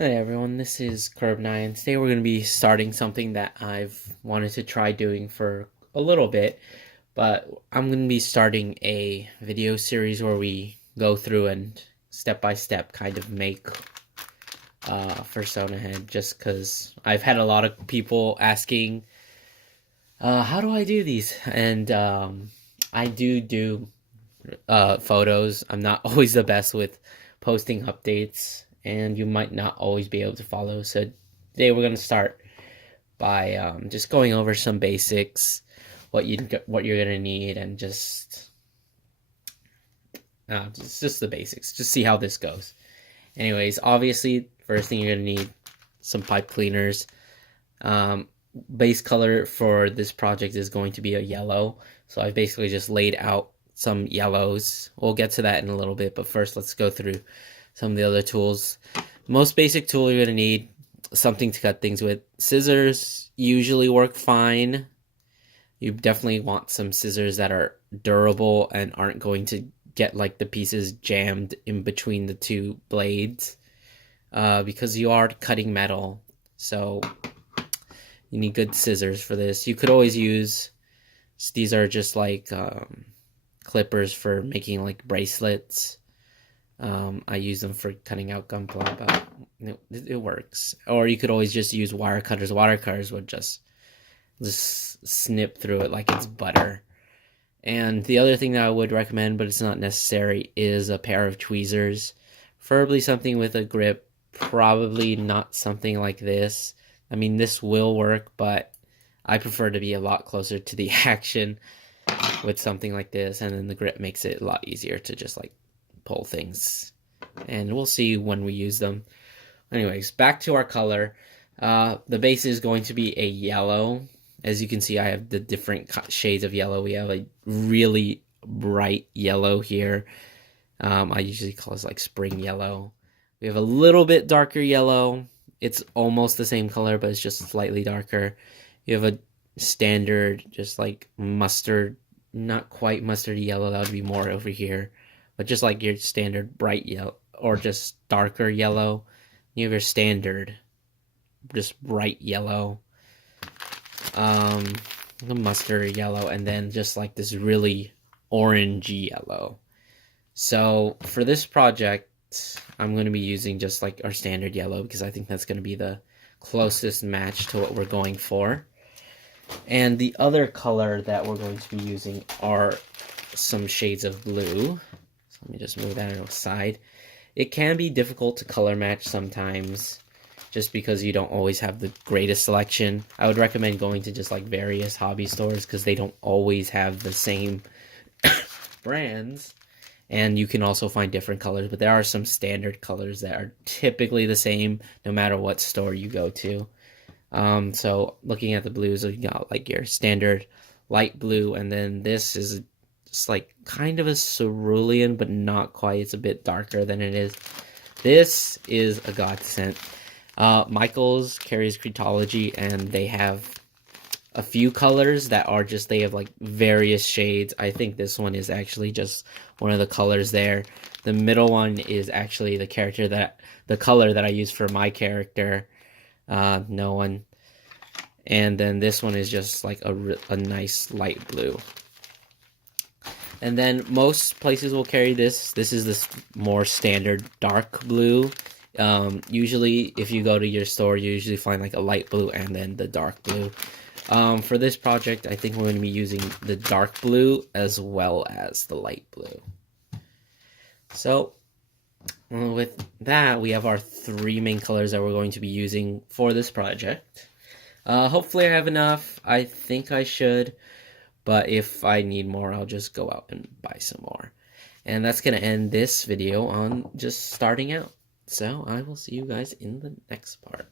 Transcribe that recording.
Hey everyone, this is Curb9. Today we're going to be starting something that I've wanted to try doing for a little bit, but I'm going to be starting a video series where we go through and step by step kind of make Fursona head, just because I've had a lot of people asking, how do I do these? And I do photos. I'm not always the best with posting updates, and you might not always be able to follow. So today we're gonna start by just going over some basics, what you're gonna need, and just the basics. Just see how this goes. Anyways, obviously, first thing you're gonna need some pipe cleaners. Um, Base color for this project is going to be a yellow. So I've basically just laid out some yellows. We'll get to that in a little bit, but first let's go through some of the other tools. The most basic tool you're going to need, something to cut things with. Scissors usually work fine. You definitely want some scissors that are durable and aren't going to get like the pieces jammed in between the two blades, because you are cutting metal. So you need good scissors for this. You could always use, these are just like clippers for making like bracelets. I use them for cutting out gunpla, but it works. Or you could always just use wire cutters. Wire cutters would just snip through it like it's butter. And the other thing that I would recommend, but it's not necessary, is a pair of tweezers. Preferably something with a grip. Probably not something like this. I mean, this will work, but I prefer to be a lot closer to the action with something like this, and then the grip makes it a lot easier to just like pull things. And we'll see when we use them. Anyways, back to our color. The base is going to be a yellow. As you can see, I have the different shades of yellow. We have a really bright yellow here. I usually call this like spring yellow. We have a little bit darker yellow. It's almost the same color, but it's just slightly darker. You have a standard, just like mustard, not quite mustard yellow. That would be more over here, but just like your standard bright yellow or just darker yellow. You have your standard, just bright yellow, the mustard yellow, and then just like this really orangey yellow. So for this project, I'm going to be using just like our standard yellow because I think that's going to be the closest match to what we're going for. And the other color that we're going to be using are some shades of blue. So let me just move that aside. It can be difficult to color match sometimes just because you don't always have the greatest selection. I would recommend going to just like various hobby stores because they don't always have the same brands. And you can also find different colors, but there are some standard colors that are typically the same no matter what store you go to. So looking at the blues, you got like your standard light blue, and then this is just like kind of a cerulean, but not quite. It's a bit darker than it is. This is a godsend. Michaels carries Cretology, and they have a few colors that are just, they have like various shades. I think this one is actually just one of the colors there. The middle one is actually the color that I use for my character, no one. And then this one is just like a nice light blue. And then most places will carry this. This is this more standard dark blue. Usually if you go to your store, you usually find like a light blue and then the dark blue. For this project, I think we're going to be using the dark blue as well as the light blue. So with that, we have our three main colors that we're going to be using for this project. Hopefully I have enough. I think I should, but if I need more, I'll just go out and buy some more. And that's going to end this video on just starting out. So I will see you guys in the next part.